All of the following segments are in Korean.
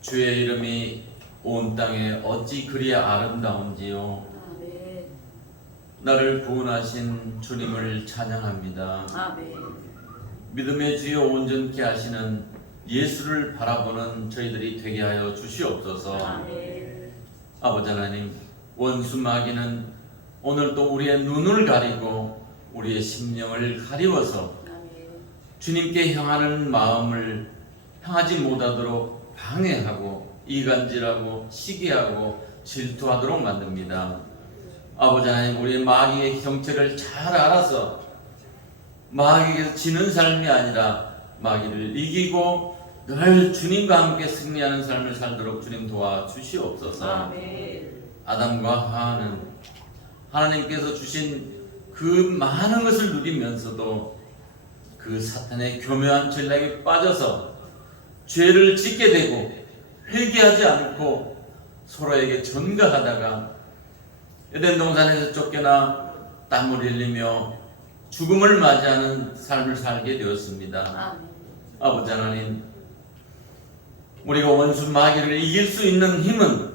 주의 이름이 온 땅에 어찌 그리 아름다운지요. 아멘. 나를 구원하신 주님을 찬양합니다. 아멘. 믿음의 주여 온전케 하시는 예수를 바라보는 저희들이 되게 하여 주시옵소서. 아멘. 아버지 하나님, 원수 마귀는 오늘 또 우리의 눈을 가리고 우리의 심령을 가리워서 아멘. 주님께 향하는 마음을 향하지 못하도록 방해하고 이간질하고 시기하고 질투하도록 만듭니다. 아버지 하나님, 우리의 마귀의 형체를 잘 알아서 마귀에게서 지는 삶이 아니라 마귀를 이기고 늘 주님과 함께 승리하는 삶을 살도록 주님 도와주시옵소서. 아멘. 아담과 하와는 하나님께서 주신 그 많은 것을 누리면서도 그 사탄의 교묘한 전략에 빠져서 죄를 짓게 되고 회개하지 않고 서로에게 전가하다가 에덴 동산에서 쫓겨나 땀을 흘리며 죽음을 맞이하는 삶을 살게 되었습니다. 아멘. 아버지 하나님, 우리가 원수 마귀를 이길 수 있는 힘은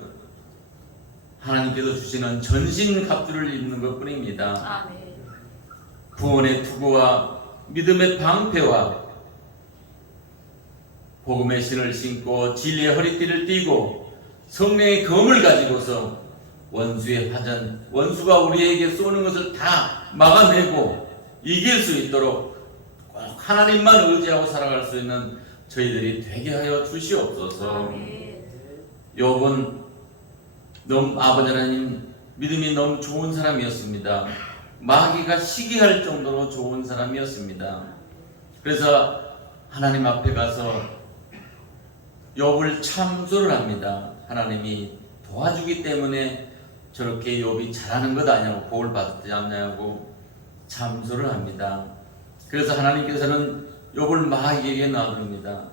하나님께서 주시는 전신갑주를 입는 것뿐입니다. 아멘. 구원의 투구와 믿음의 방패와 복음의 신을 신고 진리의 허리띠를 띠고 성령의 검을 가지고서 원수의 화전, 원수가 우리에게 쏘는 것을 다 막아내고 이길 수 있도록 꼭 하나님만 의지하고 살아갈 수 있는 저희들이 되게 하여 주시옵소서. 아멘. 욥은 너무 아버지 하나님 믿음이 너무 좋은 사람이었습니다. 마귀가 시기할 정도로 좋은 사람이었습니다. 그래서 하나님 앞에 가서 욥을 참소를 합니다. 하나님이 도와주기 때문에 저렇게 욥이 잘하는 것 아니냐고, 복을 받지 않냐고 참소를 합니다. 그래서 하나님께서는 욥을 마귀에게 놔둡니다.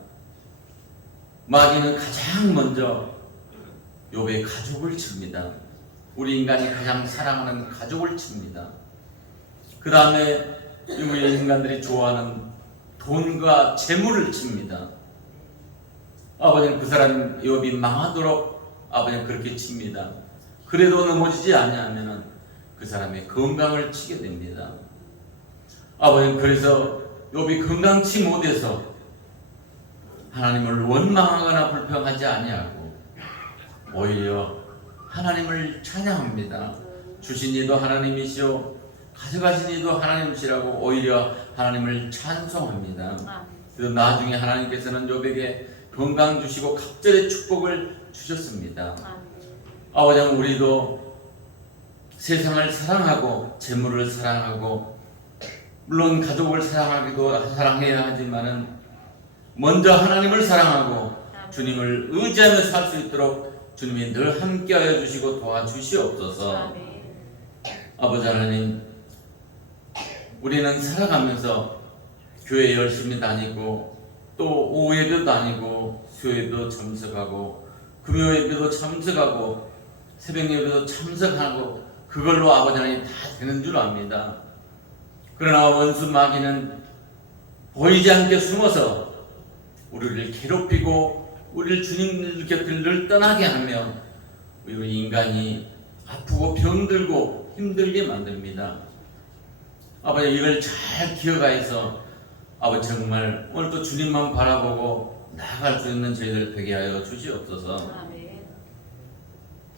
마귀는 가장 먼저 욥의 가족을 칩니다. 우리 인간이 가장 사랑하는 가족을 칩니다. 그 다음에 우리 인간들이 좋아하는 돈과 재물을 칩니다. 아버지는 그 사람 욥이 망하도록 아버지는 그렇게 칩니다. 그래도 넘어지지 아니하면 그 사람의 건강을 치게 됩니다. 아버지는 그래서 욥이 건강치 못해서 하나님을 원망하거나 불평하지 아니하고 오히려 하나님을 찬양합니다. 주신 이도 하나님이시오 가져가신 이도 하나님이시라고 오히려 하나님을 찬송합니다. 그래서 나중에 하나님께서는 욥에게 건강 주시고 갑절의 축복을 주셨습니다. 아버지, 우리도 세상을 사랑하고 재물을 사랑하고 물론 가족을 사랑해야 하지만은 먼저 하나님을 사랑하고 주님을 의지하며 살 수 있도록 주님이 늘 함께하여 주시고 도와주시옵소서. 아버지 하나님, 우리는 살아가면서 교회 열심히 다니고 또 오후 예배도 다니고 수요예배도 참석하고 금요 예배도 참석하고 새벽 예배도 참석하고 그걸로 아버지 하나님 다 되는 줄 압니다. 그러나 원수 마귀는 보이지 않게 숨어서 우리를 괴롭히고 우리를 주님 곁을 늘 떠나게 하며 우리 인간이 아프고 병들고 힘들게 만듭니다. 아버지, 이걸 잘 기억하여서 아버지 정말 오늘 또 주님만 바라보고 나아갈 수 있는 저희들 되게 하여 주시옵소서. 아멘.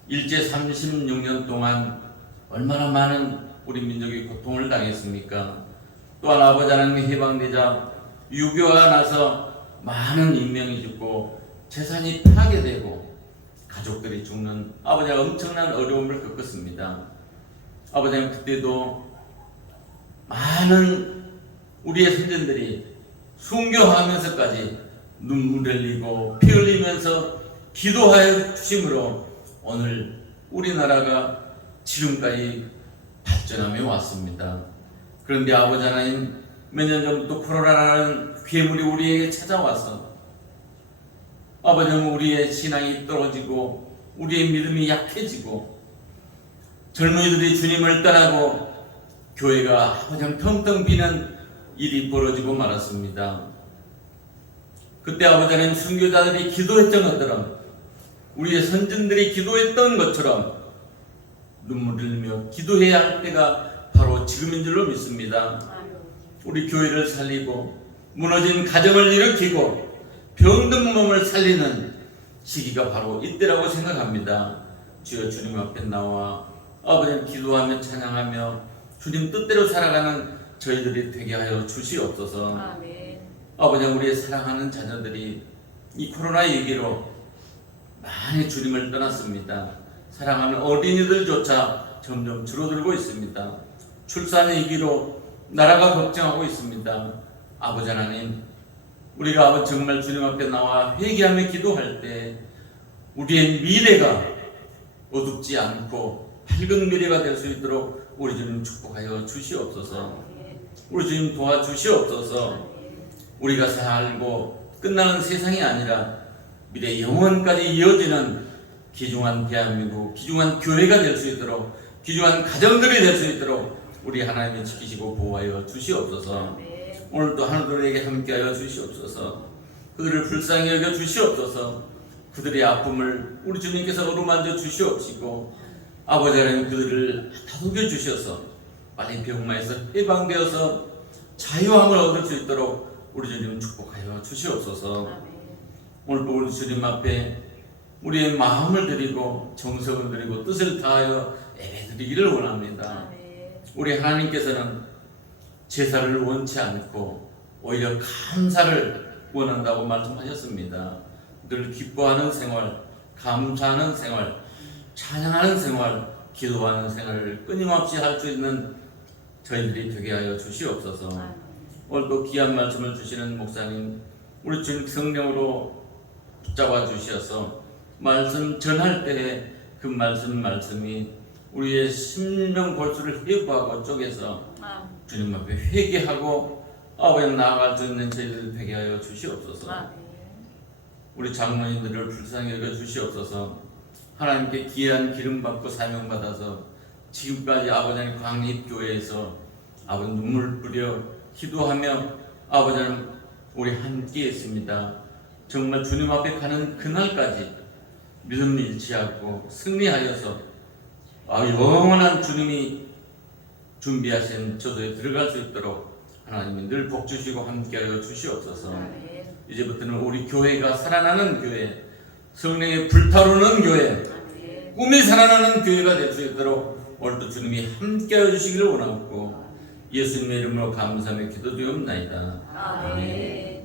일제 36년 동안 얼마나 많은 우리 민족이 고통을 당했습니까? 또한 아버지 하나님 해방되자 유교가 나서 많은 인명이 죽고 재산이 파괴되고 가족들이 죽는 아버지 엄청난 어려움을 겪었습니다. 아버지 그때도 많은 우리의 선전들이 순교하면서까지 눈물 흘리고 피 흘리면서 기도하여 주심으로 오늘 우리나라가 지금까지 발전하며 왔습니다. 그런데 아버지 하나님, 몇 년 전부터 코로나라는 괴물이 우리에게 찾아와서 아버지 우리의 신앙이 떨어지고 우리의 믿음이 약해지고 젊은이들이 주님을 떠나고 교회가 아버지 텅텅 비는 일이 벌어지고 말았습니다. 그때 아버지 하나님, 순교자들이 기도했던 것처럼 우리의 선진들이 기도했던 것처럼 눈물을 흘리며 기도해야 할 때가 바로 지금인 줄로 믿습니다. 우리 교회를 살리고 무너진 가정을 일으키고 병든 몸을 살리는 시기가 바로 이때라고 생각합니다. 주여 주님 앞에 나와 아버지를 기도하며 찬양하며 주님 뜻대로 살아가는 저희들이 되게 하여 주시옵소서. 아멘. 아버지, 우리의 사랑하는 자녀들이 이 코로나 위기로 많이 주님을 떠났습니다. 사랑하는 어린이들조차 점점 줄어들고 있습니다. 출산 위기로 나라가 걱정하고 있습니다. 아버지 하나님, 우리가 아버지 정말 주님 앞에 나와 회개하며 기도할 때 우리의 미래가 어둡지 않고 밝은 미래가 될 수 있도록 우리 주님 축복하여 주시옵소서. 우리 주님 도와주시옵소서. 우리가 살고 끝나는 세상이 아니라 미래 영원까지 이어지는 귀중한 대한민국, 귀중한 교회가 될 수 있도록, 귀중한 가정들이 될 수 있도록 우리 하나님이 지키시고 보호하여 주시옵소서. 오늘도 하나님에게 함께하여 주시옵소서. 그들을 불쌍히 여겨 주시옵소서. 그들의 아픔을 우리 주님께서 어루만져 주시옵시고 아버지 하나님 그들을 다독여 주셔서 빨리 병마에서 해방되어서 자유함을 얻을 수 있도록 우리 주님 축복하여 주시옵소서. 오늘도 우리 주님 앞에 우리의 마음을 드리고 정성을 드리고 뜻을 다하여 예배드리기를 원합니다. 우리 하나님께서는 제사를 원치 않고 오히려 감사를 원한다고 말씀하셨습니다. 늘 기뻐하는 생활, 감사하는 생활, 찬양하는 생활, 기도하는 생활을 끊임없이 할 수 있는 저희들이 되게 하여 주시옵소서. 오늘도 귀한 말씀을 주시는 목사님, 우리 주님 성령으로 붙잡아 주셔서 말씀 전할 때에 그 말씀이 우리의 심령 골수를 회부하고 쪼개서 주님 앞에 회개하고 아버지 나아갈 수 있는 저희들 되게 하여 주시옵소서. 우리 장로님들을 불쌍히 여겨 주시옵소서. 하나님께 귀한 기름 받고 사명 받아서 지금까지 아버지 광립교회에서 아버지 눈물 뿌려 기도하며 아버지 우리 함께 했습니다. 정말 주님 앞에 가는 그날까지 믿음 잃지 않고 승리하여서 영원한 주님이 준비하신 저도에 들어갈 수 있도록 하나님이 늘 복 주시고 함께하여 주시옵소서. 이제부터는 우리 교회가 살아나는 교회, 성령의 불타오르는 교회, 꿈이 살아나는 교회가 될 수 있도록 오늘도 주님이 함께하여 주시기를 원하고 예수님의 이름으로 감사하며 기도드리옵나이다. 아멘.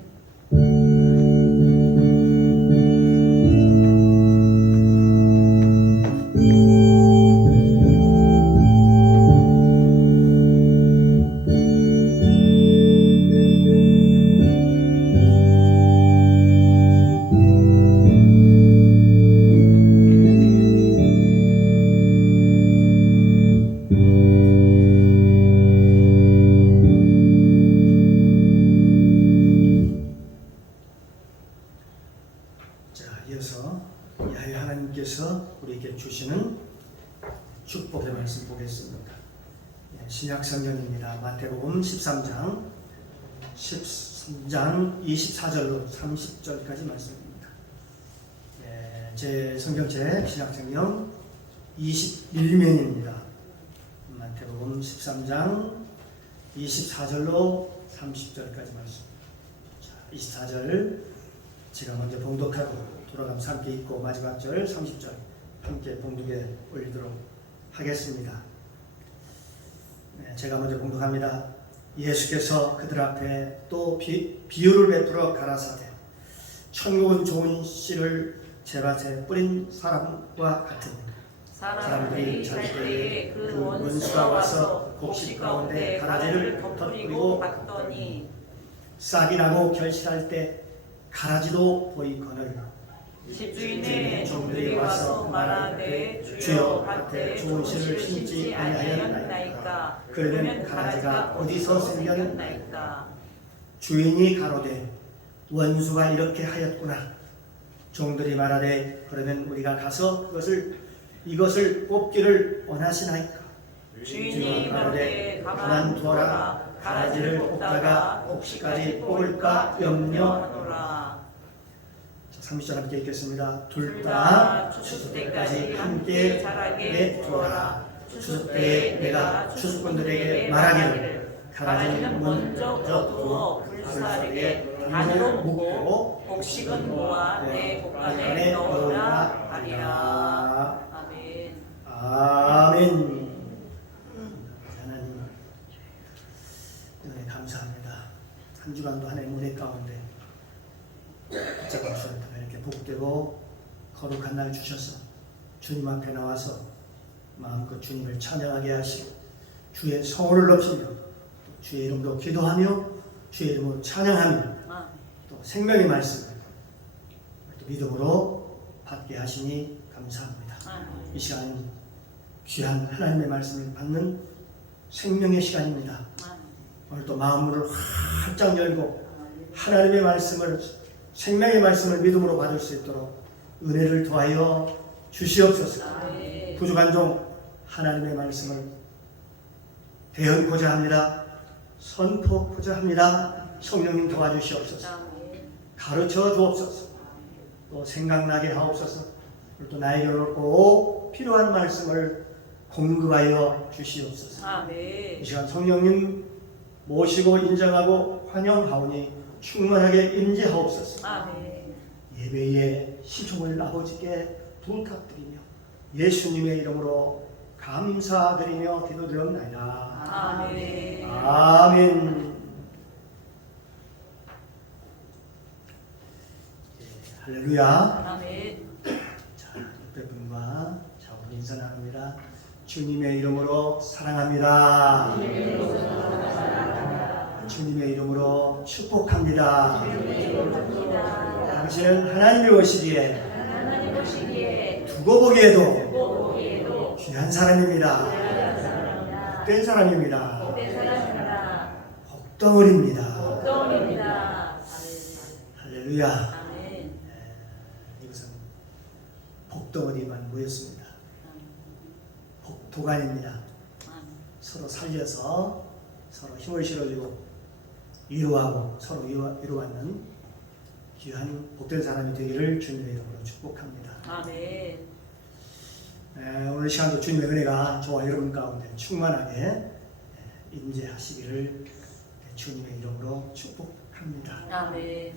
이어서 야훼 하나님께서 우리에게 주시는 축복의 말씀 보겠습니다. 신약 성경입니다. 마태복음 13장 24절로 30절까지 말씀입니다. 제 성경책 신약 성경 21면입니다. 마태복음 13장 24절로 30절까지 말씀. 24절 제가 먼저 봉독하고 돌아가면서 함께 읽고 마지막 절 30절 함께 봉독에 올리도록 하겠습니다. 제가 먼저 봉독합니다. 예수께서 그들 앞에 또 비유를 베풀어 가라사대 천국은 좋은 씨를 제밭에 뿌린 사람과 같으니 사람들이 잘 때에 그 원수가 와서 곡식 가운데 가라지를 터뜨리고 박더니 싹이 나고 결실할 때 가라지도 보이거늘 집주인의 종들이 와서 말하되 주여 밭에 좋은 씨를 심지 아니하였나이까. 그러면 가라지가 어디서 생겼나이까. 주인이 가로되 원수가 이렇게 하였구나. 종들이 말하되 그러면 우리가 가서 이것을 뽑기를 원하시나이까. 주인이 가로되 가만두어라. 가라지를 뽑다가 곡식까지 뽑을까 염려하노라. 30절 함께 읽겠습니다. 둘 둘 다 다 추수 때까지 함께 자라게 두어라. 추수 때 내가 추수꾼들에게 말하기를 가지는 먼저 거두어 불사르게 단으로 묶고 곡식은 모아 내 곡간에 넣으라 하리라. 아멘. 아멘. 하나님 은혜 감사합니다. 한 주간도 하나님 은혜 가운데 복잡한 수를 통해 이렇게 복되고 거룩한 날 주셔서 주님 앞에 나와서 마음껏 주님을 찬양하게 하시고 주의 성호를 높이며 또 주의 이름으로 기도하며 주의 이름으로 찬양하며 아멘. 또 생명의 말씀을 또 믿음으로 받게 하시니 감사합니다. 아멘. 이 시간은 귀한 하나님의 말씀을 받는 생명의 시간입니다. 아멘. 오늘 또 마음문을 활짝 열고 하나님의 말씀을 생명의 말씀을 믿음으로 받을 수 있도록 은혜를 더하여 주시옵소서. 아멘. 부족한 종 하나님의 말씀을 대언고자 합니다. 선포하고자 합니다. 성령님 도와주시옵소서. 아멘. 가르쳐 주옵소서. 또 생각나게 하옵소서. 또 나에게 꼭 필요한 말씀을 공급하여 주시옵소서. 아멘. 이 시간 성령님 모시고 인정하고 환영하오니 충만하게 임재하옵소서. 아멘. 예배의 시종을 아버지께 부탁드리며 예수님의 이름으로 감사드리며 기도드렸나이다. 아멘. 아멘. 할렐루야. 아멘. 자, 옆에 분과 자원 인사 나눕니다. 주님의 이름으로 사랑합니다. 주님의 이름으로 축복합니다. 당신은 하나님이 오시기에 하나님 보시기에 두고 보기에도 보기에도 귀한 사람입니다. 사랑합니다. 복된 사람입니다. 복된 사람입니다. 복덩어리입니다. 복덩입니다. 할렐루야. 아멘. 이것은 복덩어리만 모였습니다. 복도간입니다. 아멘. 서로 살려서 서로 힘을 실어주고 위로하고 서로 위로받는 귀한 복된 사람이 되기를 주님의 이름으로 축복합니다. 아멘. 오늘 시간도 주님의 은혜가 저와 여러분 가운데 충만하게 임재하시기를 주님의 이름으로 축복합니다. 아멘.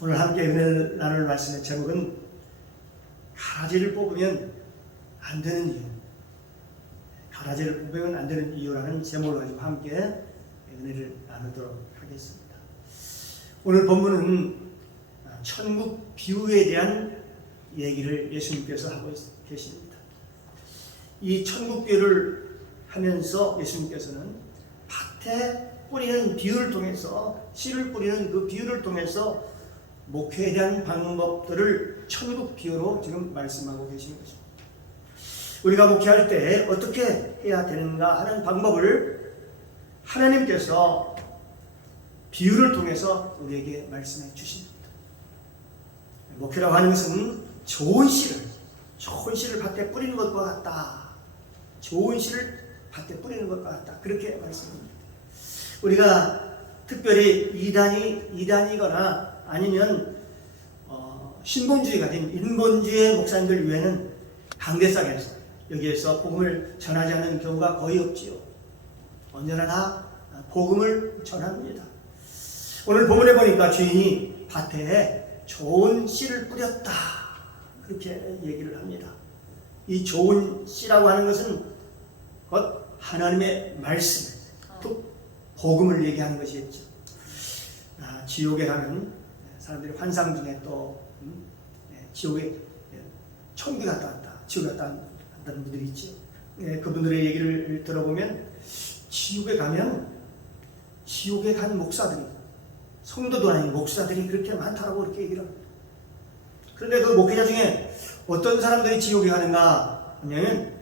오늘 함께 은혜를 나눌 말씀의 제목은 가라지를 뽑으면 안 되는 이유, 가라지를 뽑으면 안 되는 이유라는 제목을 가지고 함께 은혜를 나누도록 하겠습니다. 오늘 본문은 천국 비유에 대한 얘기를 예수님께서 하고 계십니다. 이 천국 비유를 하면서 예수님께서는 밭에 뿌리는 비유를 통해서, 씨를 뿌리는 그 비유를 통해서 목회에 대한 방법들을 천국 비유로 지금 말씀하고 계시는 것입니다. 우리가 목회할 때 어떻게 해야 되는가 하는 방법을 하나님께서 비유를 통해서 우리에게 말씀해 주십니다. 목회라고 하는 것은 좋은 씨를 밭에 뿌리는 것과 같다. 좋은 씨를 밭에 뿌리는 것과 같다. 그렇게 말씀합니다. 우리가 특별히 이단이거나 아니면 신본주의가 된 인본주의 목사님들 외에는 강대상에서 여기에서 복음을 전하지 않는 경우가 거의 없지요. 언제나 다 복음을 전합니다. 오늘 본문에 보니까 주인이 밭에 좋은 씨를 뿌렸다. 그렇게 얘기를 합니다. 이 좋은 씨라고 하는 것은 곧 하나님의 말씀, 또 복음을 얘기하는 것이겠죠. 지옥에 가면 사람들이 환상 중에 또 지옥에 천국에 갔다 왔다, 지옥에 갔다 왔다는 분들이 있죠. 그분들의 얘기를 들어보면 지옥에 가면 지옥에 간 목사들이, 성도도 아닌 목사들이 그렇게 많다라고 그렇게 얘기를 합니다. 그런데 그 목회자 중에 어떤 사람들이 지옥에 가는가 하면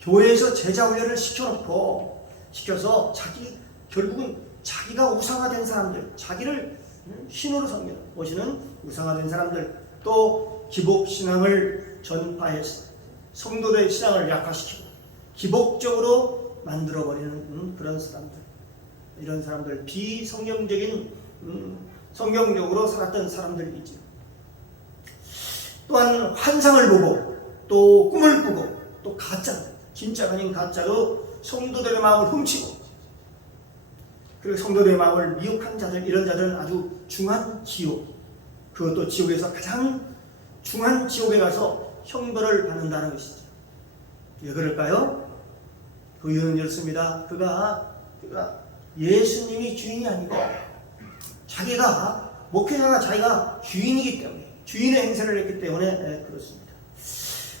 교회에서 제자 훈련을 시켜서 결국은 자기가 우상화된 사람들, 자기를 신으로 모시는 우상화된 사람들, 또 기복신앙을 전파해서 성도들의 신앙을 약화시키고 기복적으로 만들어버리는 그런 사람들, 이런 사람들, 비성경적인 성경적으로 살았던 사람들이죠. 또한 환상을 보고 또 꿈을 꾸고 또 가짜, 진짜가 아닌 가짜로 성도들의 마음을 훔치고 그리고 성도들의 마음을 미혹한 자들, 이런 자들은 아주 중한 지옥, 그것도 지옥에서 가장 중한 지옥에 가서 형벌을 받는다는 것이죠. 왜 그럴까요? 그 이유는 이렇습니다. 그가 예수님이 주인이 아니고 자기가, 목회자가 자기가 주인이기 때문에, 주인의 행세를 했기 때문에 그렇습니다.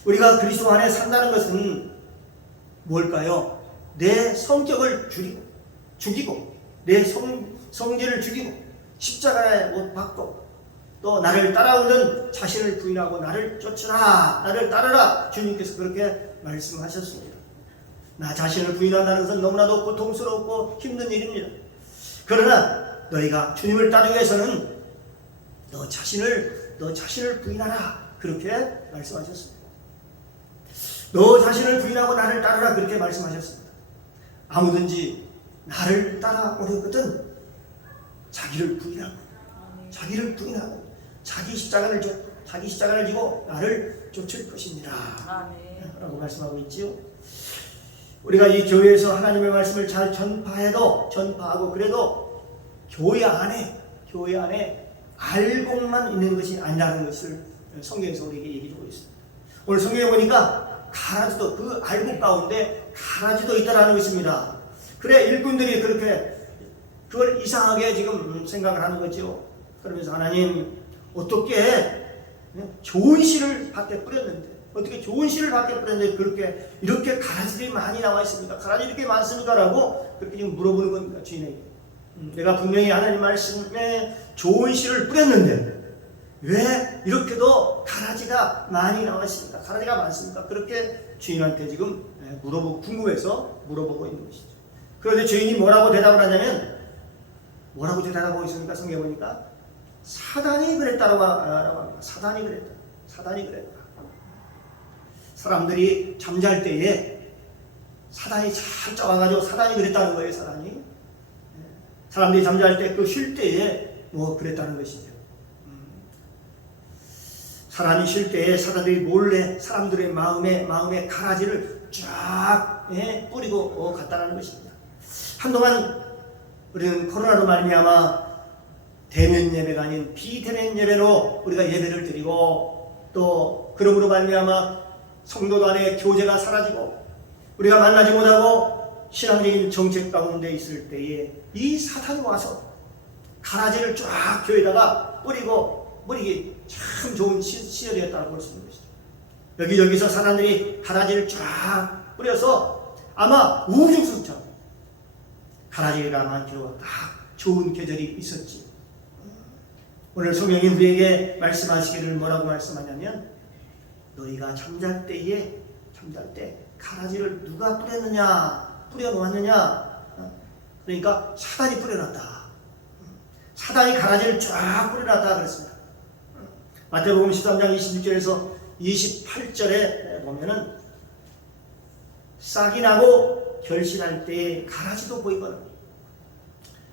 우리가 그리스도 안에 산다는 것은 뭘까요? 내 성격을 죽이고 내 성질을 죽이고 십자가에 못 박고 또 나를 따라오는 자신을 부인하고 나를 쫓으라, 나를 따르라, 주님께서 그렇게 말씀하셨습니다. 나 자신을 부인한다는 것은 너무나도 고통스럽고 힘든 일입니다. 그러나 너희가 주님을 따르기 위해서는 너 자신을 부인하라, 그렇게 말씀하셨습니다. 너 자신을 부인하고 나를 따르라, 그렇게 말씀하셨습니다. 아무든지 나를 따라오려거든 자기를 부인하고 자기 십자가를 지고 나를 쫓을 것입니다. 아멘. 라고 말씀하고 있지요. 우리가 이 교회에서 하나님의 말씀을 잘 전파하고 그래도 교회 안에 알곡만 있는 것이 아니라는 것을 성경에서 우리에게 얘기해주고 있습니다. 오늘 성경에 보니까 가라지도, 그 알곡 가운데 가라지도 있다라는 것입니다. 그래 일꾼들이 그렇게 그걸 이상하게 지금 생각을 하는 거죠. 그러면서 하나님, 어떻게 좋은 씨를 밭에 뿌렸는데 그렇게 이렇게 가라지들이 많이 나와 있습니까? 가라지 이렇게 많습니까? 라고 그렇게 지금 물어보는 겁니다, 주인에게. 내가 분명히 하나님 말씀에 좋은 씨를 뿌렸는데 왜 이렇게도 가라지가 많이 나와 있습니까? 가라지가 많습니까? 그렇게 주인한테 지금 궁금해서 물어보고 있는 것이죠. 그런데 주인이 뭐라고 대답을 하냐면, 뭐라고 대답하고 있습니까? 성경에 보니까 사단이 그랬다라고 합니다. 사단이 그랬다. 사람들이 잠잘 때에 사단이 잘 짜와가지고 사단이 그랬다는 거예요. 사람들이 잠잘 때 그 쉴 때에 그랬다는 것이죠. 사람이 쉴 때에 사람들이 몰래 사람들의 마음에 가라지를 쫙 뿌리고 갔다는 것입니다. 한동안 우리는 코로나로 말미암아 대면 예배가 아닌 비대면 예배로 우리가 예배를 드리고, 또 그러므로 말미암아 성도 안에 교제가 사라지고 우리가 만나지 못하고 신앙적인 정책 가운데 있을 때에 이 사탄이 와서 가라지를 쫙 교회에다가 뿌리기 참 좋은 시절이었다고 볼 수 있는 것이죠. 여기저기서 사람들이 가라지를 쫙 뿌려서 아마 우중성처럼 가라지가 많기로 딱 좋은 계절이 있었지. 오늘 성경이 우리에게 말씀하시기를 뭐라고 말씀하냐면, 너희가 잠잘 때 가라지를 누가 뿌려놓았느냐? 그러니까 사단이 뿌려놨다. 사단이 가라지를 쫙 뿌려놨다 그랬습니다. 마태복음 13장 26절에서 28절에 보면은 싹이 나고 결실할 때에 가라지도 보이거나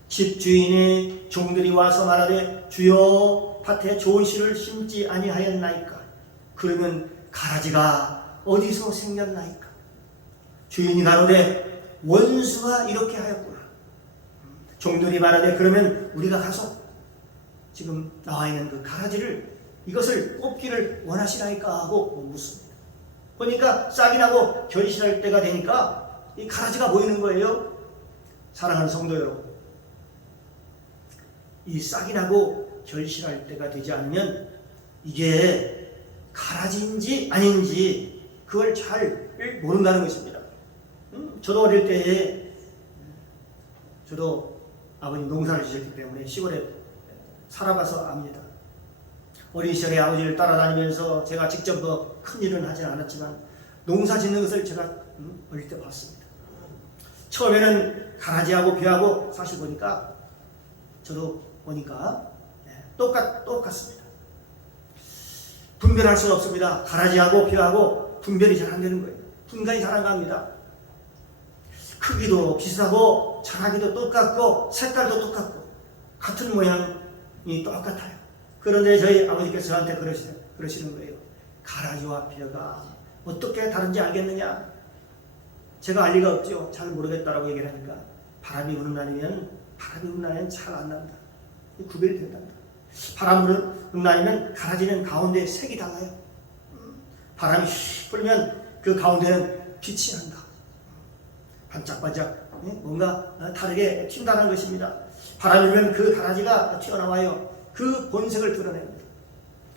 집주인의 종들이 와서 말하되 주여 밭에 좋은 씨를 심지 아니하였나이까? 그러면 가라지가 어디서 생겼나이까? 주인이 가로되 원수가 이렇게 하였구나. 종들이 말하되 그러면 우리가 가서 지금 나와 있는 그 가라지를 이것을 뽑기를 원하시나이까 하고 묻습니다. 보니까 싹이 나고 결실할 때가 되니까 이 가라지가 보이는 거예요. 사랑하는 성도 여러분, 이 싹이 나고 결실할 때가 되지 않으면 이게 가라지인지 아닌지 그걸 잘 모른다는 것입니다. 저도 어릴 때에 저도 아버님 농사를 지셨기 때문에 시골에 살아봐서 압니다. 어린 시절에 아버지를 따라다니면서 제가 직접 큰 일은 하지는 않았지만 농사 짓는 것을 제가 어릴 때 봤습니다. 처음에는 가라지하고 벼하고 사실 보니까 저도 보니까 똑같습니다. 분별할 수가 없습니다. 가라지하고 벼하고 분별이 잘 안 되는 거예요. 분간이 잘 안 갑니다. 크기도 비슷하고 자라기도 똑같고 색깔도 똑같고 같은 모양이 똑같아요. 그런데 저희 아버지께서 저한테 그러시는 거예요. 가라지와 벼가 어떻게 다른지 알겠느냐? 제가 알 리가 없죠. 잘 모르겠다라고 얘기를 하니까 바람이 부는 날이면 잘 안 난다. 구별이 된단다. 바람 부는 날이면 가라지는 가운데 색이 달라요. 바람이 휙 불면 그 가운데는 빛이 난다. 반짝반짝 뭔가 다르게 튄다는 것입니다. 바람이 불면 그 가라지가 튀어나와요. 그 본색을 드러냅니다.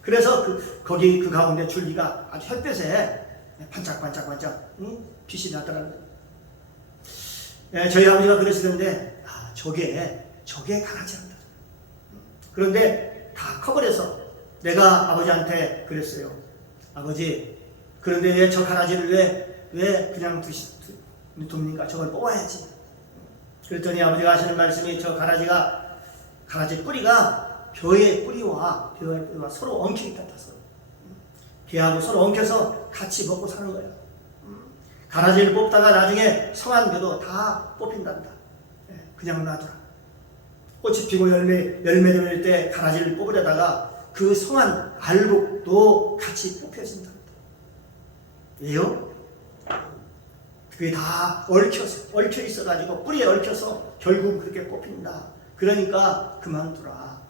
그래서 거기 그 가운데 줄기가 아주 햇볕에 반짝반짝반짝 빛이 나더라고요. 저희 아버지가 그러시던데 저게 가라지란다. 그런데 다 커버려서 내가 아버지한테 그랬어요. 아버지, 그런데 왜 저 가라지를 왜 그냥 둡니까? 저걸 뽑아야지. 그랬더니 아버지가 하시는 말씀이 저 가라지 뿌리가 벼의 뿌리와 서로 엉켜 있단다. 벼하고 서로 엉켜서 같이 먹고 사는 거예요. 가라지를 뽑다가 나중에 성한 벼도 다 뽑힌단다. 그냥 놔둬라. 꽃이 피고 열매 맺을 때 가라지를 뽑으려다가 그 성한 알곡도 같이 뽑혀진다. 왜요? 그게 다 얽혀 있어가지고 뿌리에 얽혀서 결국 그렇게 뽑힌다. 그러니까 그만두라.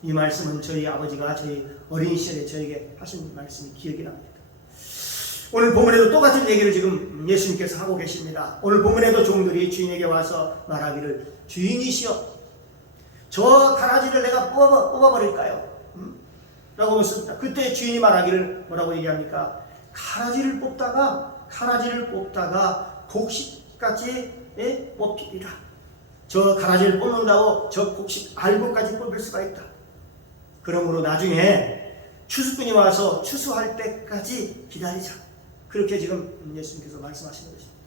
이 말씀은 저희 아버지가 저희 어린 시절에 저에게 하신 말씀이 기억이 납니다. 오늘 본문에도 똑같은 얘기를 지금 예수님께서 하고 계십니다. 오늘 본문에도 종들이 주인에게 와서 말하기를 주인이시여, 저 가라지를 내가 뽑아버릴까요? 라고 묻습니다. 그때 주인이 말하기를 뭐라고 얘기합니까? 가라지를 뽑다가 곡식까지 뽑히리라. 저 가라지를 뽑는다고 저 곡식 알곡까지 뽑을 수가 있다. 그러므로 나중에 추수꾼이 와서 추수할 때까지 기다리자. 그렇게 지금 예수님께서 말씀하시는 것입니다.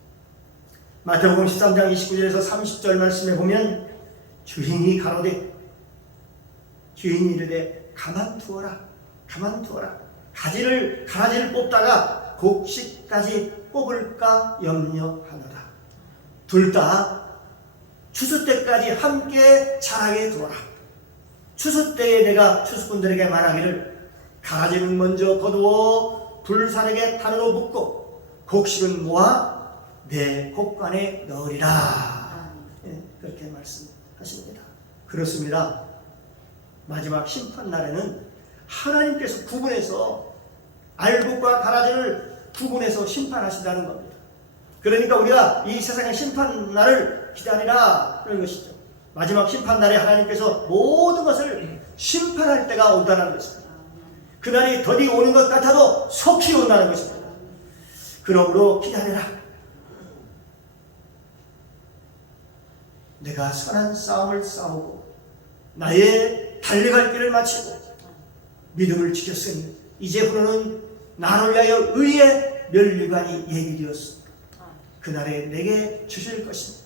마태복음 13장 29절에서 30절 말씀에 보면 주인이 이르되 가만두어라. 가라지를 뽑다가 곡식까지 뽑을까 염려하노라. 둘 다 추수 때까지 함께 자라게 두어라. 추수 때에 내가 추수꾼들에게 말하기를 가라지는 먼저 거두어 불사르게 단으로 묶고 곡식은 모아 내 곡간에 넣으리라. 그렇게 말씀하십니다. 그렇습니다. 마지막 심판날에는 하나님께서 구분해서 알곡과 가라지를 구분해서 심판하신다는 겁니다. 그러니까 우리가 이 세상의 심판날을 기다리라 그런 것이죠. 마지막 심판날에 하나님께서 모든 것을 심판할 때가 온다는 것입니다. 그날이 더디 오는 것 같아도 속히 온다는 것입니다. 그러므로 기다려라. 내가 선한 싸움을 싸우고 나의 달려갈 길을 마치고 믿음을 지켰으니 이제부터는 나를 위하여 의의 면류관이 예비되었습니다. 그날에 내게 주실 것입니다.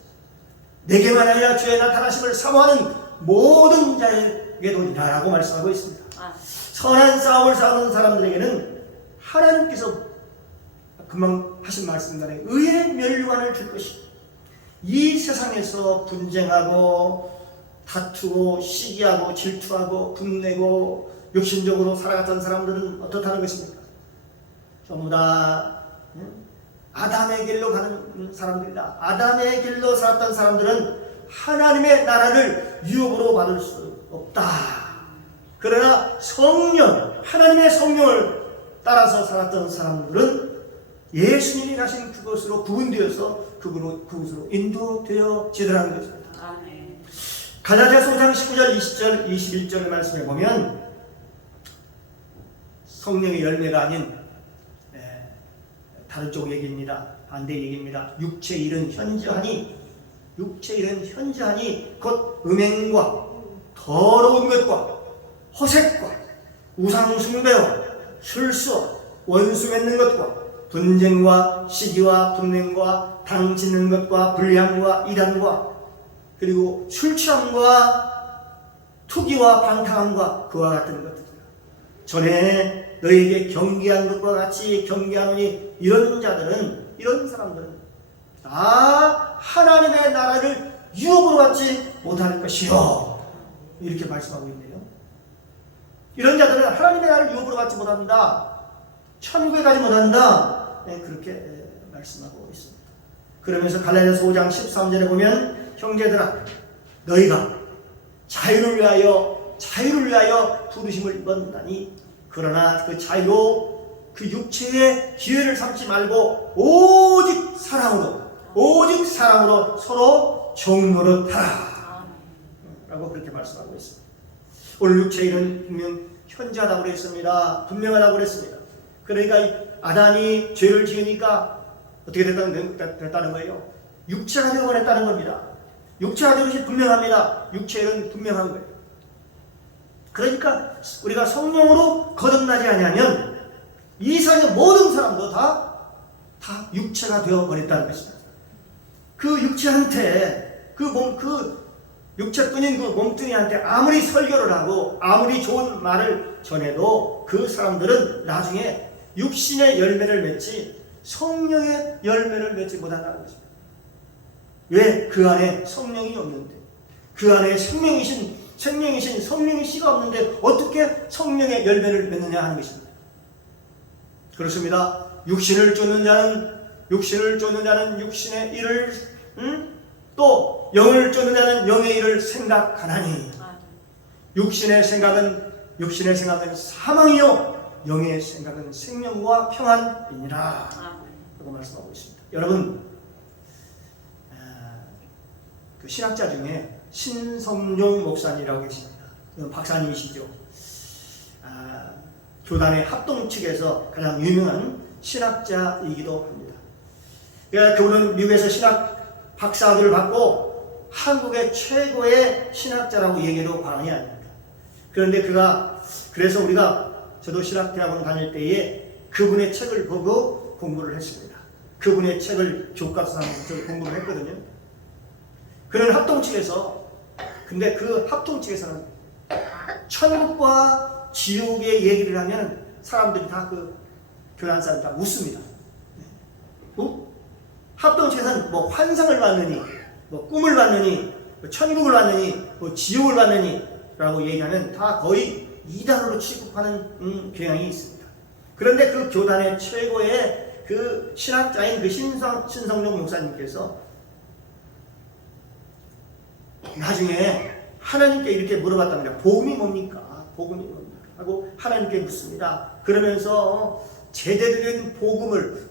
내게만 아니라 주의 나타나심을 사모하는 모든 자에게도니라 라고 말씀하고 있습니다. 선한 싸움을 싸우는 사람들에게는 하나님께서 금방 하신 말씀대로 의의 면류관을 줄 것입니다. 이 세상에서 분쟁하고 다투고 시기하고 질투하고 분내고 욕심적으로 살아갔던 사람들은 어떻다는 것입니까? 전부 다 아담의 길로 가는 사람들이다. 아담의 길로 살았던 사람들은 하나님의 나라를 유업으로 받을 수 없다. 그러나 성령, 하나님의 성령을 따라서 살았던 사람들은 예수님이 가신 그것으로 구분되어서 그것으로 인도되어지더라는 것입니다. 갈라디아서 5장 19절, 20절, 21절의 말씀에 보면 성령의 열매가 아닌 다른 쪽 얘기입니다. 반대 얘기입니다. 육체 일은 현저하니 곧 음행과 더러운 것과 허색과 우상 숭배와 술수와 원수 맺는 것과 분쟁과 시기와 분냉과 당 짓는 것과 불량과 이단과 그리고 술 취함과 투기와 방탕함과 그와 같은 것들. 전에 너에게 경계한 것과 같이 경계하노니 이런 사람들은 다 하나님의 나라를 유업으로 받지 못할 것이요. 이렇게 말씀하고 있네요. 이런 자들은 하나님의 나라를 유업으로 받지 못한다. 천국에 가지 못한다. 그렇게 말씀하고 있습니다. 그러면서 갈라디아서 5장 13절에 보면 형제들아 너희가 자유를 위하여 부르심을 입었나니 그러나 그 자유로 그 육체의 기회를 삼지 말고 오직 사랑으로 서로 종노릇하라 라고 그렇게 말씀하고 있습니다. 오늘 육체의 일은 분명 현저하다고 그랬습니다. 분명하다고 그랬습니다. 그러니까 아담이 죄를 지으니까 어떻게 됐다는 거예요? 육체가 되어버렸다는 겁니다. 육체가 되는 것이 분명합니다. 육체는 분명한 거예요. 그러니까 우리가 성령으로 거듭나지 않으면 이 세상의 모든 사람도 다 육체가 되어버렸다는 것입니다. 그 육체한테 그 육체뿐인 그 몸뚱이한테 아무리 설교를 하고 아무리 좋은 말을 전해도 그 사람들은 나중에 육신의 열매를 맺지 성령의 열매를 맺지 못한다는 것입니다. 왜? 그 안에 성령이 없는데, 그 안에 생명이신 성령의 씨가 없는데 어떻게 성령의 열매를 맺느냐 하는 것입니다. 그렇습니다. 육신을 쫓는 자는 육신의 일을 또 영을 쫓는 자는 영의 일을 생각하나니 육신의 생각은 사망이요 영의 생각은 생명과 평안이니라 라고 말씀하고 있습니다. 여러분 그 신학자 중에 신성종 목사님이라고 계십니다. 박사님이시죠. 교단의 합동 측에서 가장 유명한 신학자이기도 합니다. 그분은 미국에서 신학 박사학위를 받고 한국의 최고의 신학자라고 얘기해도 과언이 아닙니다. 그런데 그래서 저도 신학대학원 다닐 때에 그분의 책을 보고 공부를 했습니다. 그분의 책을 교과서 삼아서 공부를 했거든요. 그런 합동 측에서 근데 그 합동 측에서는 천국과 지옥의 얘기를 하면 사람들이 다 교단 사람들 다 웃습니다. 합동 측에서는 뭐 환상을 봤느니, 뭐 꿈을 봤느니, 뭐 천국을 봤느니, 뭐 지옥을 봤느니 라고 얘기하면 다 거의 이단으로 취급하는 경향이 있습니다. 그런데 그 교단의 최고의 그 신학자인 그 신성종 목사님께서 나중에 하나님께 이렇게 물어봤답니다. 복음이 뭡니까? 하고 하나님께 묻습니다. 그러면서 제대로 된 복음을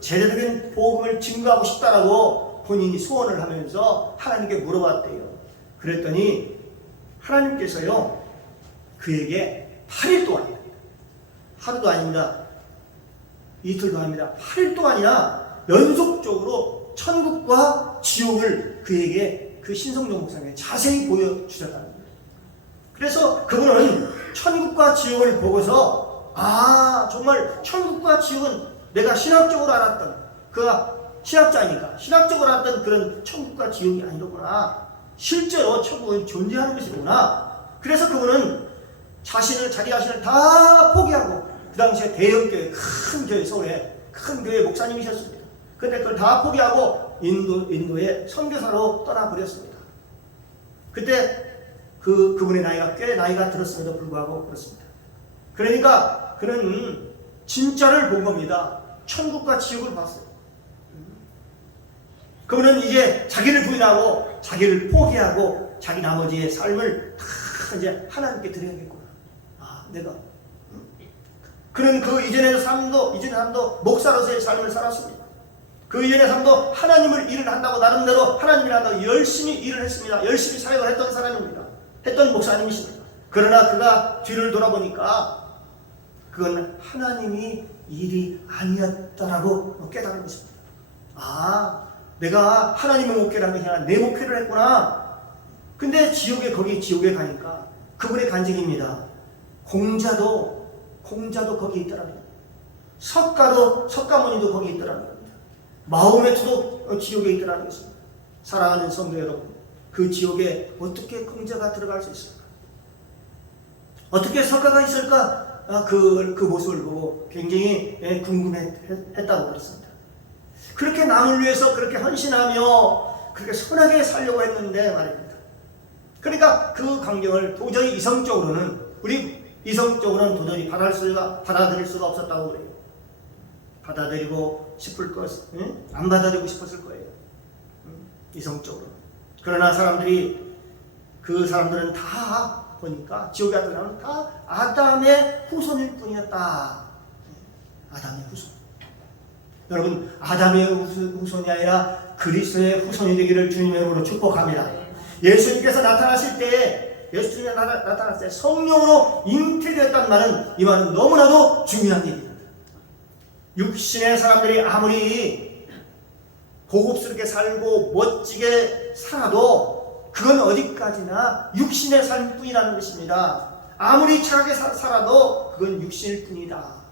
증거하고 싶다라고 본인이 소원을 하면서 하나님께 물어봤대요. 그랬더니 하나님께서요 그에게 8일 동안, 하루도 아닙니다, 이틀도 아닙니다, 8일 동안이나 연속적으로 천국과 지옥을 그에게 그 신성종 목사님에게 자세히 보여주셨다는 거예요. 그래서 그분은 천국과 지옥을 보고서 정말 천국과 지옥은 내가 신학적으로 알았던, 그가 신학자이니까 신학적으로 알았던 그런 천국과 지옥이 아니로구나. 실제로 천국은 존재하는 것이구나. 그래서 그분은 자기 자신을 다 포기하고, 그 당시에 대형교회, 큰 교회, 서울에 큰 교회 목사님이셨습니다. 근데 그걸 다 포기하고 인도에 선교사로 떠나버렸습니다. 그때 그분의 나이가 꽤 나이가 들었음에도 불구하고 그렇습니다. 그러니까 그는 진짜를 본 겁니다. 천국과 지옥을 봤어요. 그분은 이제 자기를 부인하고 자기를 포기하고 자기 나머지의 삶을 다 이제 하나님께 드려야겠구나. 그는 그 이전의 삶도 목사로서의 삶을 살았습니다. 그 이전의 삶도 하나님을 일을 한다고 나름대로 하나님을 한다고 열심히 일을 했습니다. 열심히 사역을 했던 사람입니다. 했던 목사님이십니다. 그러나 그가 뒤를 돌아보니까 그건 하나님이 일이 아니었다라고 깨달은 것입니다. 내가 하나님의 목회를 한 것이 아니라 내 목회를 했구나. 근데 지옥에 가니까 그분의 간증입니다. 공자도 거기 있더라는 겁니다. 석가모니도 거기 있더라는 겁니다. 마호메트도 지옥에 있더라는 것입니다. 사랑하는 성도 여러분, 그 지옥에 어떻게 공자가 들어갈 수 있을까? 어떻게 석가가 있을까? 그 모습을 보고 굉장히 궁금했다고 그랬습니다. 그렇게 남을 위해서 그렇게 헌신하며 그렇게 선하게 살려고 했는데 말입니다. 그러니까 그 광경을 도저히 이성적으로는 도저히 받아들일 수가 없었다고 그래요. 받아들이고 싶을 것, 안 받아들이고 싶었을 거예요. 이성적으로. 그러나 그 사람들은 다 보니까 지옥에 갔던 사람은 다 아담의 후손일 뿐이었다. 아담의 후손. 여러분, 아담의 후손이 아니라 그리스도의 후손이 되기를 주님의 이름으로 축복합니다. 예수님께서 나타나실 때, 예수님이 나타났을 때 성령으로 잉태되었다는 말은, 이 말은 너무나도 중요한 일입니다. 육신의 사람들이 아무리 고급스럽게 살고 멋지게 살아도 그건 어디까지나 육신의 삶뿐이라는 것입니다. 아무리 착하게 살아도 그건 육신일 뿐이다.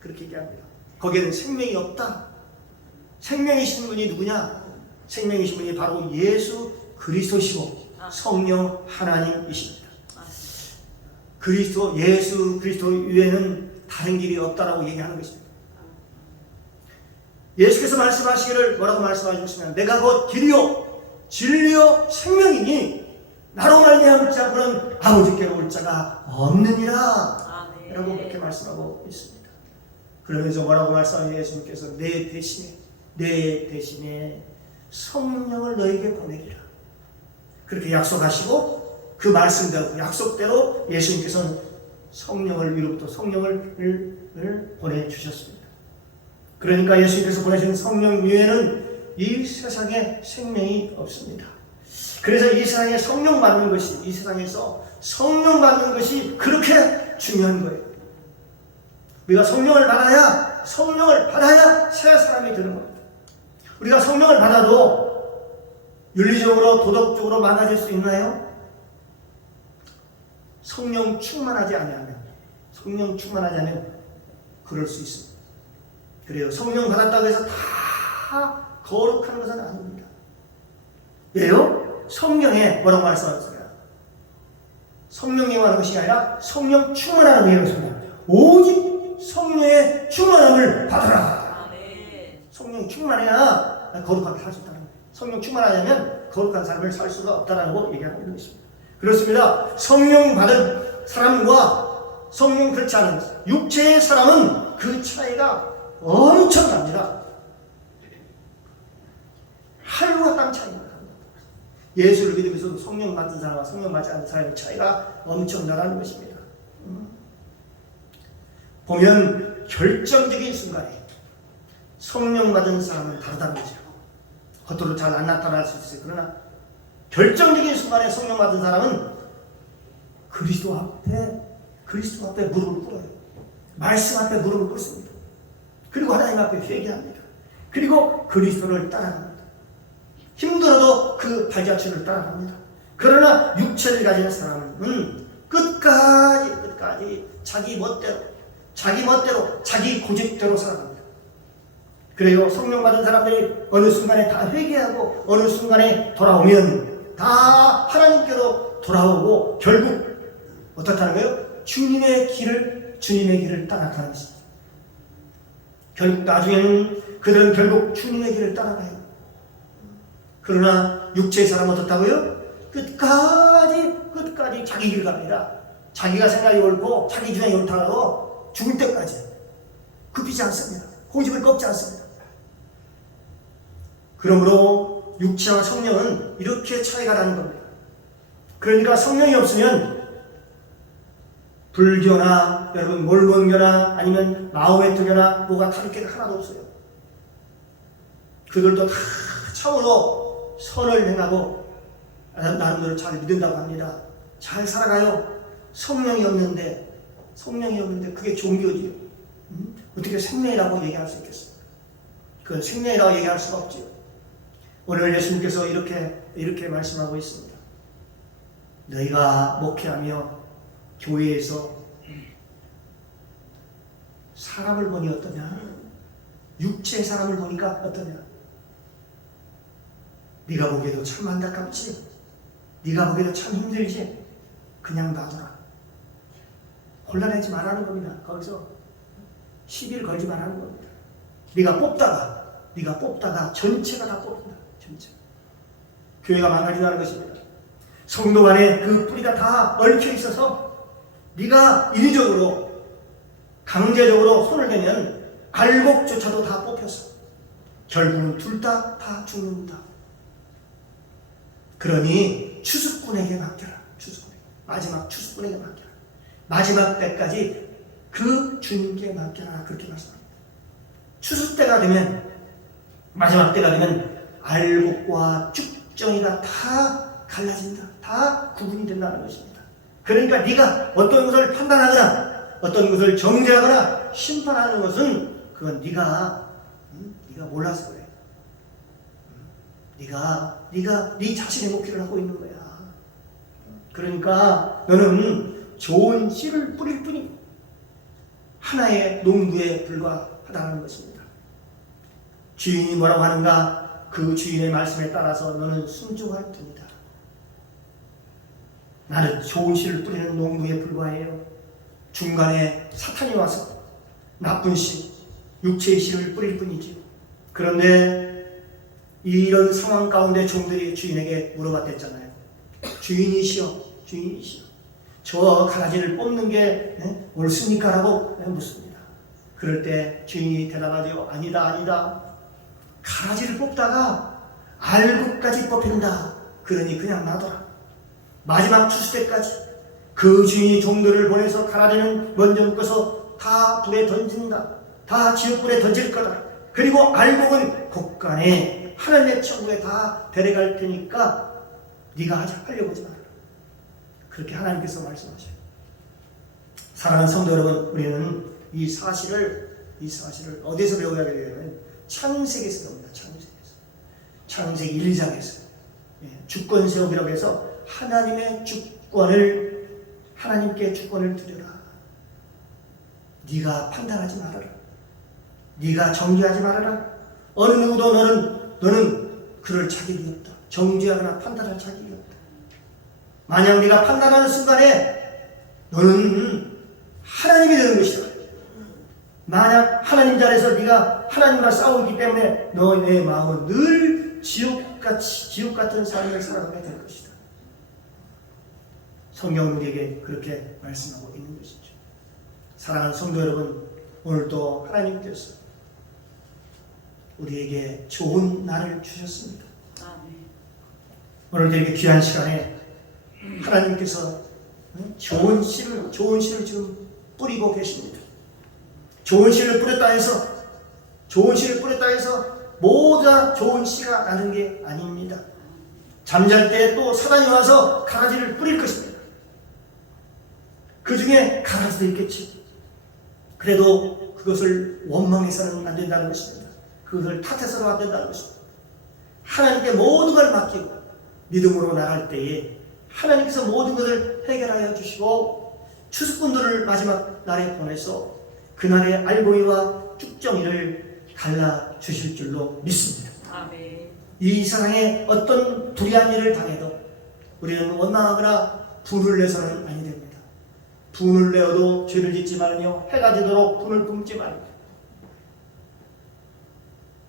그렇게 얘기합니다. 거기에는 생명이 없다. 생명이신 분이 누구냐? 생명이신 분이 바로 예수 그리스도시고 성령 하나님이십니다. 예수 그리스도 외에는 다른 길이 없다라고 얘기하는 것입니다. 예수께서 말씀하시기를 뭐라고 말씀하셨으면, 내가 곧 길이요 진리요 생명이니 나로 말미암지 않고는 아버지께로 올 자가 없느니라. 라고 그렇게 말씀하고 있습니다. 그러면서 뭐라고 말씀하시는 예수님께서 내 대신에 성령을 너에게 보내리라. 그렇게 약속하시고 그 말씀대로, 약속대로 예수님께서는 성령을 위로부터 성령을 보내주셨습니다. 그러니까 예수님께서 보내신 성령 외에는 이 세상에 생명이 없습니다. 그래서 이 세상에 성령 받는 것이, 이 세상에서 성령 받는 것이 그렇게 중요한 거예요. 우리가 성령을 받아야 새 사람이 되는 겁니다. 우리가 성령을 받아도 윤리적으로 도덕적으로 망가질 수 있나요? 성령 충만하지 않으면 그럴 수 있습니다. 그래요. 성령 받았다고 해서 다 거룩한 것은 아닙니다. 왜요? 성령에 뭐라고 말씀하셨어요? 성령이 하는 것이 아니라 성령 충만하는 것입니다. 오직 성령의 충만함을 받아라. 성령 충만해야 거룩하게 살 수 있다는 거예요. 성령 충만하려면 거룩한 삶을 살 수가 없다라고 얘기하고 있는 것입니다. 그렇습니다. 성령 받은 사람과 성령 그렇지 않은 육체의 사람은 그 차이가 엄청납니다. 하늘과 땅 차이입니다. 예수를 믿으면서도 성령 받은 사람과 성령 받지 않는 사람의 차이가 엄청나다는 것입니다. 보면 결정적인 순간에 성령 받은 사람은 다르다는 거죠. 겉으로 잘 안 나타날 수 있어요. 그러나 결정적인 순간에 성령 받은 사람은 그리스도 앞에 무릎을 꿇어요. 말씀 앞에 무릎을 꿇습니다. 그리고 하나님 앞에 회개합니다. 그리고 그리스도를 따라갑니다. 힘들어도 그 발자취를 따라갑니다. 그러나 육체를 가진 사람은 끝까지 자기 멋대로 자기 고집대로 살아갑니다. 그래요. 성령 받은 사람들이 어느 순간에 다 회개하고 어느 순간에 돌아오면 다 하나님께로 돌아오고 결국 어떻다는 거예요? 주님의 길을 따라가는 것입니다. 결국 나중에는 그들은 결국 주님의 길을 따라가요. 그러나 육체의 사람은 어떻다고요? 끝까지 자기 길을 갑니다. 자기가 생각이 옳고 자기 주장이 옳다고 죽을 때까지 굽히지 않습니다. 고집을 꺾지 않습니다. 그러므로 육체와 성령은 이렇게 차이가 나는 겁니다. 그러니까 성령이 없으면 불교나 여러분 몰몬교나 아니면 마호메트교나 뭐가 다를 게 하나도 없어요. 그들도 다 참으로 선을 행하고 나름대로 잘 믿는다고 합니다. 잘 살아가요. 성령이 없는데 그게 종교지요. 어떻게 생명이라고 얘기할 수 있겠어요? 그 생명이라고 얘기할 수가 없지요. 오늘 예수님께서 이렇게 말씀하고 있습니다. 너희가 목회하며 교회에서 사람을 보니 어떠냐? 육체의 사람을 보니까 어떠냐? 네가 보기에도 참 안타깝지? 네가 보기에도 참 힘들지? 그냥 놔둬라. 곤란하지 말라는 겁니다. 거기서 시비를 걸지 말라는 겁니다. 네가 뽑다가 전체가 다 뽑힌다. 전체. 교회가 망가진다는 것입니다. 성도 간에 그 뿌리가 다 얽혀 있어서 네가 인위적으로 강제적으로 손을 대면 알곡조차도 다 뽑혀서 결국은 둘 다 죽는다. 그러니 추수꾼에게 맡겨라. 마지막 추수꾼에게 맡겨라. 마지막 때까지 그 주님께 맡겨라. 그렇게 말씀합니다. 추수 때가 되면, 마지막 때가 되면 알곡과 쭉정이가 다 갈라진다. 다 구분이 된다는 것입니다. 그러니까 네가 어떤 것을 판단하거나 어떤 것을 정죄하거나 심판하는 것은 그건 네가 몰라서 그래. 네가 네 자신의 목표를 하고 있는 거야. 그러니까 너는 좋은 씨를 뿌릴 뿐이고 하나의 농부에 불과하다는 것입니다. 주인이 뭐라고 하는가? 그 주인의 말씀에 따라서 너는 순종할 뿐이다. 나는 좋은 씨를 뿌리는 농부에 불과해요. 중간에 사탄이 와서 나쁜 씨, 육체의 씨를 뿌릴 뿐이지. 그런데 이런 상황 가운데 종들이 주인에게 물어봤댔잖아요. 주인이시여, 저 가라지를 뽑는 게 옳습니까? 라고 묻습니다. 그럴 때 주인이 대답하죠. 아니다. 가라지를 뽑다가 알곡까지 뽑힌다. 그러니 그냥 놔둬라. 마지막 추수 때까지 그 주인이 종들을 보내서 가라지는 먼저 묶어서 다 불에 던진다. 다 지옥불에 던질 거다. 그리고 알곡은 곳간에 하나님의 천국에 다 데려갈 테니까 네가 하려고 하지 마라. 그렇게 하나님께서 말씀하셔요. 사랑하는 성도 여러분, 우리는 이 사실을 어디서 배워야 되냐면 창세기에서 배웁니다. 창세기 1장에서 주권 세우기라고 해서 하나님의 주권을, 하나님께 주권을 드려라. 네가 판단하지 말아라. 네가 정죄하지 말아라. 어느 누구도 너는 그럴 자격이 없다. 정죄하거나 판단할 자격이 없다. 만약 네가 판단하는 순간에 너는 하나님이 되는 것이다. 만약 하나님 자리에서 네가 하나님과 싸우기 때문에 너의 마음은 늘 지옥 같은 삶을 살아가게 될 것이다. 성경은 우리에게 그렇게 말씀하고 있는 것이죠. 사랑하는 성도 여러분, 오늘도 하나님께서 우리에게 좋은 날을 주셨습니다. 오늘도 이렇게 귀한 시간에 하나님께서 좋은 씨를 지금 뿌리고 계십니다. 좋은 씨를 뿌렸다 해서 모두 다 좋은 씨가 나는 게 아닙니다. 잠잘 때 또 사단이 와서 가라지를 뿌릴 것입니다. 그 중에 가라지도 있겠지. 그래도 그것을 원망해서는 안 된다는 것입니다. 그것을 탓해서는 안 된다는 것입니다. 하나님께 모든 걸 맡기고 믿음으로 나갈 때에 하나님께서 모든 것을 해결하여 주시고 추수꾼들을 마지막 날에 보내서 그날의 알곡이와 쭉정이를 갈라주실 줄로 믿습니다. 아멘. 이 세상에 어떤 불의한 일을 당해도 우리는 원망하거나 분을 내서는 아니 됩니다. 분을 내어도 죄를 짓지 말며 해가 지도록 분을 뿜지 말고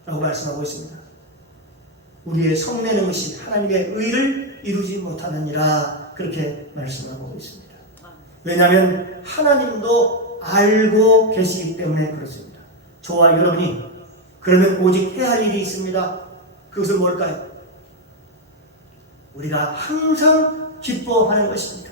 라고 말씀하고 있습니다. 우리의 성내는 것이 하나님의 의를 이루지 못하느니라 그렇게 말씀하고 있습니다. 왜냐하면 하나님도 알고 계시기 때문에 그렇습니다. 저와 여러분이 그러면 오직 해야 할 일이 있습니다. 그것은 뭘까요? 우리가 항상 기뻐하는 것입니다.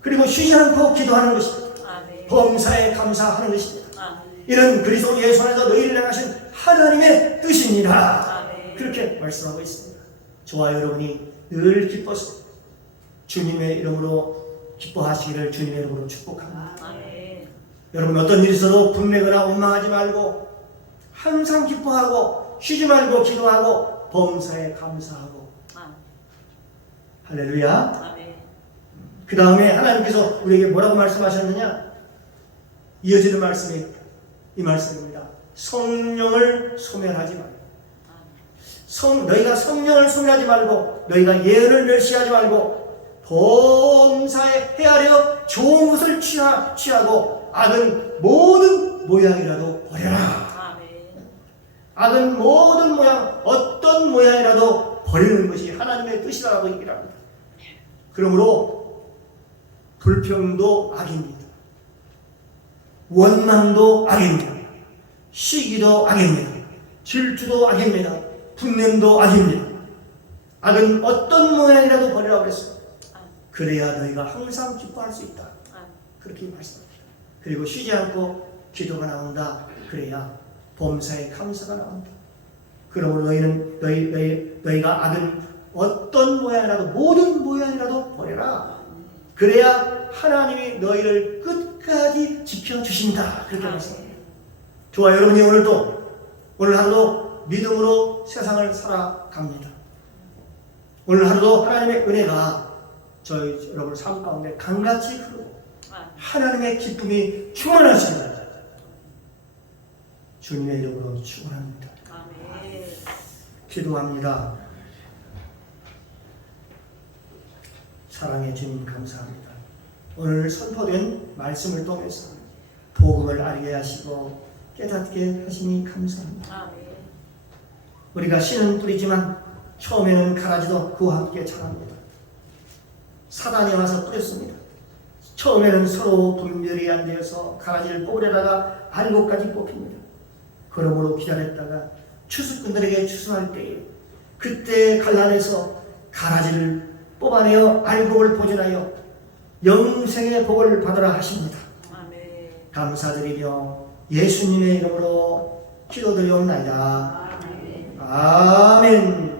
그리고 쉬지 않고 기도하는 것입니다. 범사에 감사하는 것입니다. 이는 그리스도 예수 안에서 너희를 향하신 하나님의 뜻이니라. 그렇게 말씀하고 있습니다. 저와 여러분이 늘 기뻐서 주님의 이름으로 기뻐하시기를 주님의 이름으로 축복합니다. 여러분 어떤 일이 있어도 분내거나 원망하지 말고 항상 기뻐하고 쉬지 말고 기도하고 범사에 감사하고 할렐루야. 그 다음에 하나님께서 우리에게 뭐라고 말씀하셨느냐? 이어지는 말씀이 이 말씀입니다. 성령을 소멸하지 말고 너희가 성령을 소멸하지 말고 너희가 예언을 멸시하지 말고 범사에 헤아려 좋은 것을 취하고 악은 모든 모양이라도 버려라. 악은 모든 모양 어떤 모양이라도 버리는 것이 하나님의 뜻이라고 얘기를 합니다. 그러므로 불평도 악입니다. 원망도 악입니다. 시기도 악입니다. 질투도 악입니다. 분냄도 악입니다. 악은 어떤 모양이라도 버리라고 그랬어요. 그래야 너희가 항상 기뻐할 수 있다. 그렇게 말씀합니다. 그리고 쉬지 않고 기도가 나온다. 그래야 범사에 감사가 나온다. 그러므로 너희가 악은 어떤 모양이라도 모든 모양이라도 버려라. 그래야 하나님이 너희를 끝까지 지켜주신다. 그렇게 말씀합니다. 좋아요. 여러분이 오늘 하루도 믿음으로 세상을 살아갑니다. 오늘 하루도 하나님의 은혜가 저희 여러분 삶 가운데 강같이 흐르고 하나님의 기쁨이 충만하십니다. 주님의 이름으로 축원합니다. 기도합니다. 사랑의 주님 감사합니다. 오늘 선포된 말씀을 통해서 복음을 알게 하시고 깨닫게 하시니 감사합니다. 우리가 씨는 뿌리지만 처음에는 가라지도 그와 함께 자랍니다. 사단이 와서 뿌렸습니다. 처음에는 서로 분별이 안 되어서 가라지를 뽑으려다가 알곡까지 뽑힙니다. 그러므로 기다렸다가 추수꾼들에게 추수할 때에 그때 갈라내서 가라지를 뽑아내어 알곡을 보존하여 영생의 복을 받으라 하십니다. 감사드리며 예수님의 이름으로 기도드리옵나이다. 아멘.